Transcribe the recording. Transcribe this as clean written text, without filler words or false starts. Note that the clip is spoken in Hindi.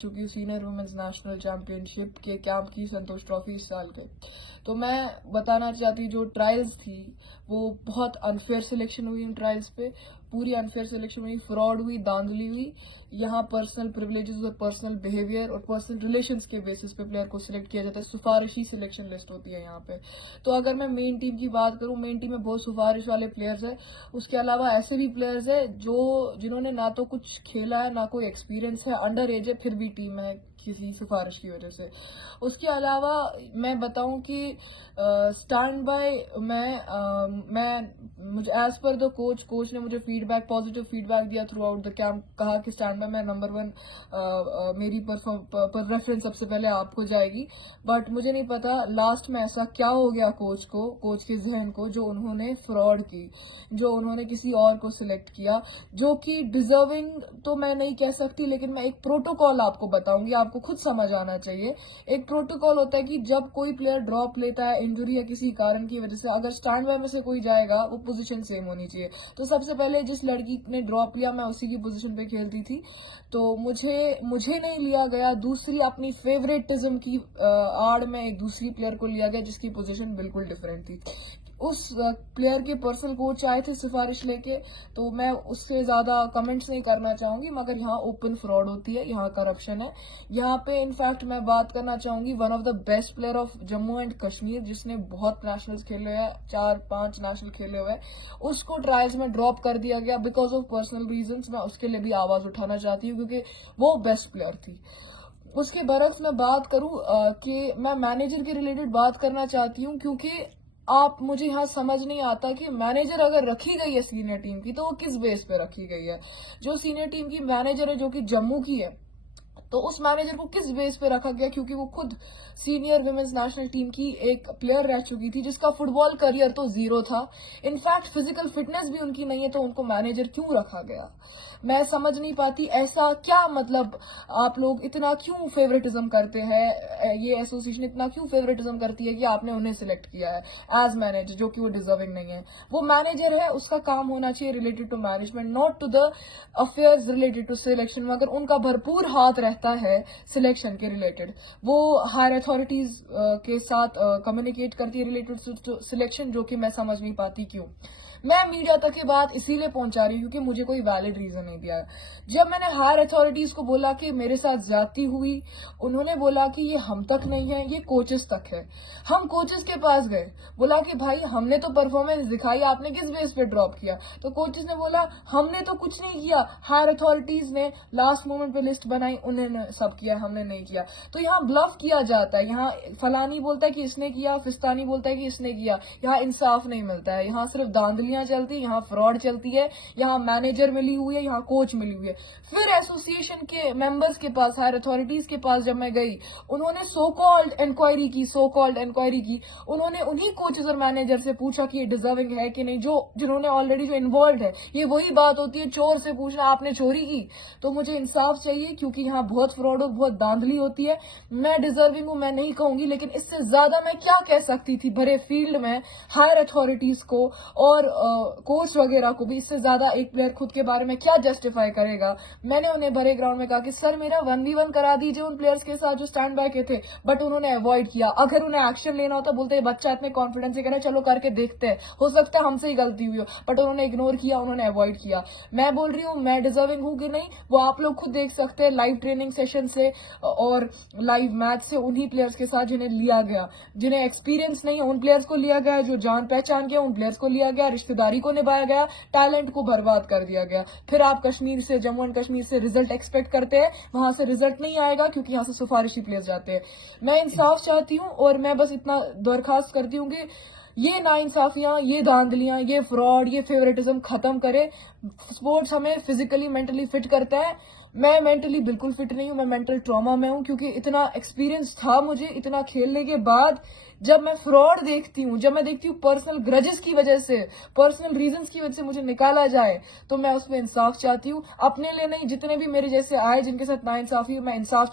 चुकी सीनियर वुमेन्स नेशनल चैंपियनशिप के कैंप की संतोष ट्रॉफी इस साल के। तो मैं बताना चाहती हूँ, जो ट्रायल्स थी वो बहुत अनफेयर सिलेक्शन हुई। इन ट्रायल्स पे पूरी अनफेयर सिलेक्शन हुई, फ्रॉड हुई, धांधली हुई। यहाँ पर्सनल प्रिविलेजेस और पर्सनल बिहेवियर और पर्सनल रिलेशंस के बेसिस पे प्लेयर को सिलेक्ट किया जाता है। सिफारिशी सिलेक्शन लिस्ट होती है यहाँ पे। तो अगर मैं मेन टीम की बात करूँ, मेन टीम में बहुत सिफारिश वाले प्लेयर्स है। उसके अलावा ऐसे भी प्लेयर्स है जिन्होंने ना तो कुछ खेला है, ना कोई एक्सपीरियंस है, अंडर एज है, फिर भी टीम है किसी सिफारिश की वजह से। उसके अलावा मैं बताऊं कि स्टैंड बाय मैं मुझे एज पर द कोच ने मुझे पॉजिटिव फीडबैक दिया थ्रू आउट द कैंप। कहा कि स्टैंड बाय मैं नंबर 1, मेरी पर रेफरेंस सबसे पहले आपको जाएगी। बट मुझे नहीं पता लास्ट में ऐसा क्या हो गया कोच के जहन को, जो उन्होंने फ्रॉड की, जो उन्होंने किसी और को सिलेक्ट किया, जो कि डिजर्विंग तो मैं नहीं कह सकती, लेकिन मैं एक प्रोटोकॉल आपको बताऊंगी, आपको खुद समझ आना चाहिए। एक प्रोटोकॉल होता है कि जब कोई प्लेयर ड्रॉप लेता है इंजरी या किसी कारण की वजह से, अगर स्टैंड बाय में से कोई जाएगा वो पोजीशन सेम होनी चाहिए। तो सबसे पहले जिस लड़की ने ड्रॉप लिया मैं उसी की पोजीशन पे खेलती थी, तो मुझे नहीं लिया गया। दूसरी अपनी फेवरेटिज्म की आड़ में एक दूसरी प्लेयर को लिया गया जिसकी पोजीशन बिल्कुल डिफरेंट थी। उस प्लेयर के पर्सनल कोच आए थे सिफारिश लेके, तो मैं उससे ज्यादा कमेंट्स नहीं करना चाहूंगी, मगर यहाँ ओपन फ्रॉड होती है, यहाँ करप्शन है। यहाँ पे इनफैक्ट मैं बात करना चाहूंगी one of the best player of Jammu and Kashmir, जिसने बहुत नेशनल्स खेले हुए हैं, 4-5 नेशनल खेले हुए हैं, उसको ट्रायल्स में ड्रॉप कर दिया गया बिकॉज ऑफ पर्सनल रीजंस। मैं उसके लिए भी आवाज उठाना चाहती हूँ क्योंकि वो बेस्ट प्लेयर थी। उसके बरक्स मैं बात करूं कि मैं मैनेजर के रिलेटेड बात करना चाहती हूँ, क्योंकि आप मुझे यहाँ समझ नहीं आता कि मैनेजर अगर रखी गई है सीनियर टीम की तो वो किस बेस पे रखी गई है। जो सीनियर टीम की मैनेजर है, जो कि जम्मू की है, तो उस मैनेजर को किस बेस पे रखा गया? क्योंकि वो खुद सीनियर विमेंस नेशनल टीम की एक प्लेयर रह चुकी थी, जिसका फुटबॉल करियर तो जीरो था। इनफैक्ट फिजिकल फिटनेस भी उनकी नहीं है, तो उनको मैनेजर क्यों रखा गया? मैं समझ नहीं पाती, ऐसा क्या मतलब आप लोग इतना क्यों फेवरेटिज्म करते हैं? ये एसोसिएशन इतना क्यों फेवरेटिज्म करती है कि आपने उन्हें सिलेक्ट किया है एज मैनेजर, जो कि वो डिजर्विंग नहीं है। वो मैनेजर है, उसका काम होना चाहिए related to management, not to the affairs related to selection. मगर उनका भरपूर हाथ रहता है सिलेक्शन के रिलेटेड। वो हायर अथॉरिटीज के साथ कम्युनिकेट करती है रिलेटेड टू सिलेक्शन, जो कि मैं समझ नहीं पाती क्यों। मैं मीडिया तक ये बात इसीलिए पहुंचा रही हूँ क्योंकि मुझे कोई वैलिड रीजन नहीं दिया। जब मैंने हायर अथॉरिटीज को बोला कि मेरे साथ ज्यादती हुई, उन्होंने बोला कि ये हम तक नहीं है, ये कोचेस तक है। हम कोचेस के पास गए, बोला कि भाई हमने तो परफॉर्मेंस दिखाई, आपने किस बेस पे ड्रॉप किया? तो कोचेस ने बोला हमने तो कुछ नहीं किया, हायर अथॉरिटीज ने लास्ट मोमेंट पे लिस्ट बनाई, उन्होंने सब किया, हमने नहीं किया। तो यहाँ ब्लफ किया जाता है, यहाँ फलानी बोलता है कि इसने किया, फिस्तानी बोलता है कि इसने किया। यहाँ इंसाफ नहीं मिलता है, यहाँ सिर्फ धांधलियां चलती है, यहाँ फ्रॉड चलती है, यहाँ मैनेजर मिली हुई है, यहाँ कोच मिली हुई है। फिर एसोसिएशन के मेंबर्स के पास, हायर अथॉरिटीज के पास जब मैं गई, उन्होंने सो कॉल्ड इंक्वायरी की। उन्होंने उन्हीं कोचेस और मैनेजर से पूछा कि ये डिजर्विंग है कि नहीं, जिन्होंने ऑलरेडी जो इन्वॉल्व है। ये वही बात होती है चोर से पूछना आपने चोरी की। तो मुझे इंसाफ चाहिए, क्योंकि यहाँ बहुत फ्रॉड और बहुत धांधली होती है। मैं डिजर्विंग हूं मैं नहीं कहूंगी, लेकिन इससे ज्यादा मैं क्या कह सकती थी भरे फील्ड में हायर अथॉरिटीज को और कोच वगैरह को भी। इससे ज्यादा एक प्लेयर खुद के बारे में क्या जस्टिफाई करेगा? मैंने उन्हें भरे ग्राउंड में कहा कि सर मेरा 1v1 करा दीजिए उन प्लेयर्स के साथ जो स्टैंड बाय के थे, बट उन्होंने अवॉइड किया। अगर उन्हें एक्शन लेना होता, बोलते बच्चा इतने कॉन्फिडेंस से कह रहा है, चलो करके देखते हैं, हो सकता है हमसे ही गलती हुई हो, बट उन्होंने इग्नोर किया, उन्होंने अवॉइड किया। मैं बोल रही हूँ मैं डिजर्विंग हूँ कि नहीं, वो आप लोग खुद देख सकते हैं लाइव ट्रेनिंग सेशन से और लाइव मैच से। उन्हीं प्लेयर्स के साथ जिन्हें लिया गया, जिन्हें एक्सपीरियंस नहीं है, उन प्लेयर्स को लिया गया, जो जान पहचान के उन प्लेयर्स को लिया गया, रिश्तेदारी को निभाया गया, टैलेंट को बर्बाद कर दिया गया। फिर आप कश्मीर से, जम्मू एंड कश्मीर से रिजल्ट एक्सपेक्ट करते हैं, वहां से रिजल्ट नहीं आएगा क्योंकि यहाँ से सिफारिशी प्लेयर्स जाते हैं। मैं इंसाफ चाहती हूँ और मैं बस इतना दरखास्त करती हूँ कि ये नाइंसाफियां, ये धांधलियां, ये फ्रॉड, ये फेवरेटिज्म खत्म करे। स्पोर्ट्स हमें फिजिकली मेंटली फिट करता है। मैं मेंटली बिल्कुल फिट नहीं हूं, मैं मेंटल ट्रॉमा में हूं, क्योंकि इतना एक्सपीरियंस था मुझे, इतना खेलने के बाद जब मैं फ्रॉड देखती हूँ, जब मैं देखती हूँ पर्सनल ग्रजेस की वजह से, पर्सनल रीजंस की वजह से मुझे निकाला जाए, तो मैं उसमें इंसाफ चाहती हूँ। अपने लिए नहीं, जितने भी मेरे जैसे आए जिनके साथ नाइंसाफी, मैं इंसाफ